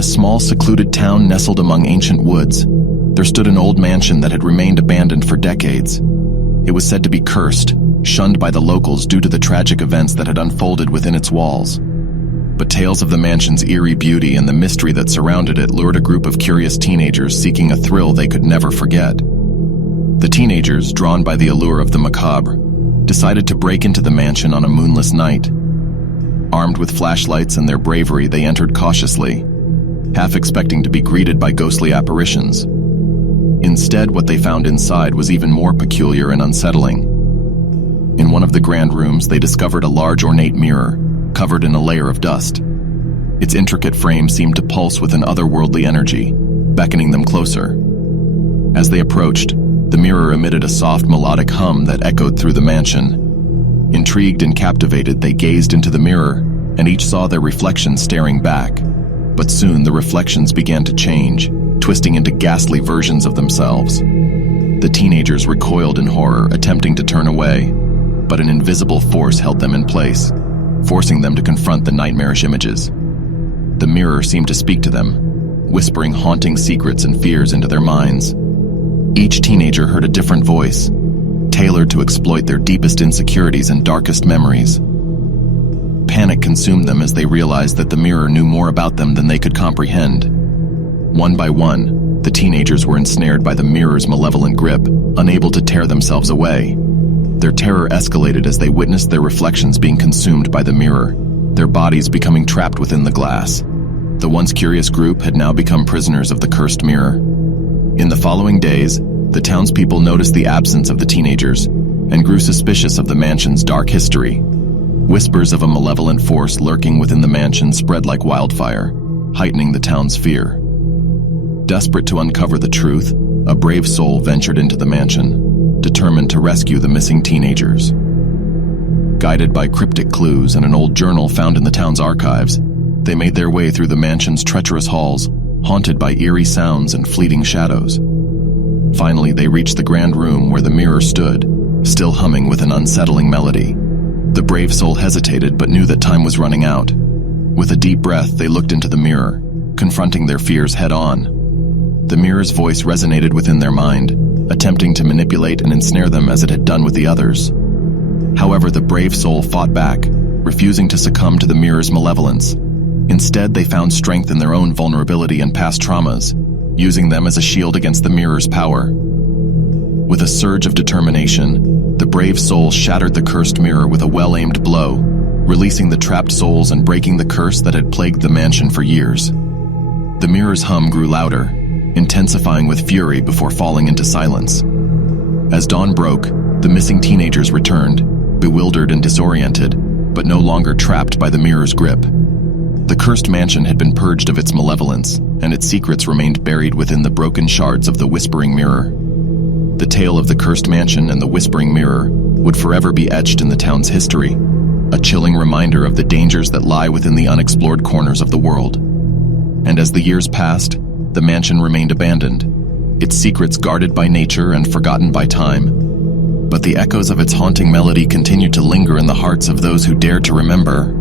a small, secluded town nestled among ancient woods, there stood an old mansion that had remained abandoned for decades. It was said to be cursed, shunned by the locals due to the tragic events that had unfolded within its walls. But tales of the mansion's eerie beauty and the mystery that surrounded it lured a group of curious teenagers seeking a thrill they could never forget. The teenagers, drawn by the allure of the macabre, decided to break into the mansion on a moonless night. Armed with flashlights and their bravery, they entered cautiously, half expecting to be greeted by ghostly apparitions. Instead, what they found inside was even more peculiar and unsettling. In one of the grand rooms, they discovered a large ornate mirror, covered in a layer of dust. Its intricate frame seemed to pulse with an otherworldly energy, beckoning them closer. As they approached, the mirror emitted a soft melodic hum that echoed through the mansion. Intrigued and captivated, they gazed into the mirror, and each saw their reflection staring back. But soon the reflections began to change, twisting into ghastly versions of themselves. The teenagers recoiled in horror, attempting to turn away, but an invisible force held them in place, forcing them to confront the nightmarish images. The mirror seemed to speak to them, whispering haunting secrets and fears into their minds. Each teenager heard a different voice, tailored to exploit their deepest insecurities and darkest memories. Panic consumed them as they realized that the mirror knew more about them than they could comprehend. One by one, the teenagers were ensnared by the mirror's malevolent grip, unable to tear themselves away. Their terror escalated as they witnessed their reflections being consumed by the mirror, their bodies becoming trapped within the glass. The once curious group had now become prisoners of the cursed mirror. In the following days, the townspeople noticed the absence of the teenagers and grew suspicious of the mansion's dark history. Whispers of a malevolent force lurking within the mansion spread like wildfire, heightening the town's fear. Desperate to uncover the truth, a brave soul ventured into the mansion, determined to rescue the missing teenagers. Guided by cryptic clues and an old journal found in the town's archives, they made their way through the mansion's treacherous halls, haunted by eerie sounds and fleeting shadows. Finally, they reached the grand room where the mirror stood, still humming with an unsettling melody. The brave soul hesitated but knew that time was running out. With a deep breath, they looked into the mirror, confronting their fears head-on. The mirror's voice resonated within their mind, attempting to manipulate and ensnare them as it had done with the others. However, the brave soul fought back, refusing to succumb to the mirror's malevolence. Instead, they found strength in their own vulnerability and past traumas, using them as a shield against the mirror's power. With a surge of determination, the brave soul shattered the cursed mirror with a well-aimed blow, releasing the trapped souls and breaking the curse that had plagued the mansion for years. The mirror's hum grew louder, intensifying with fury before falling into silence. As dawn broke, the missing teenagers returned, bewildered and disoriented, but no longer trapped by the mirror's grip. The cursed mansion had been purged of its malevolence, and its secrets remained buried within the broken shards of the Whispering Mirror. The tale of the cursed mansion and the Whispering Mirror would forever be etched in the town's history, a chilling reminder of the dangers that lie within the unexplored corners of the world. And as the years passed, the mansion remained abandoned, its secrets guarded by nature and forgotten by time. But the echoes of its haunting melody continued to linger in the hearts of those who dared to remember.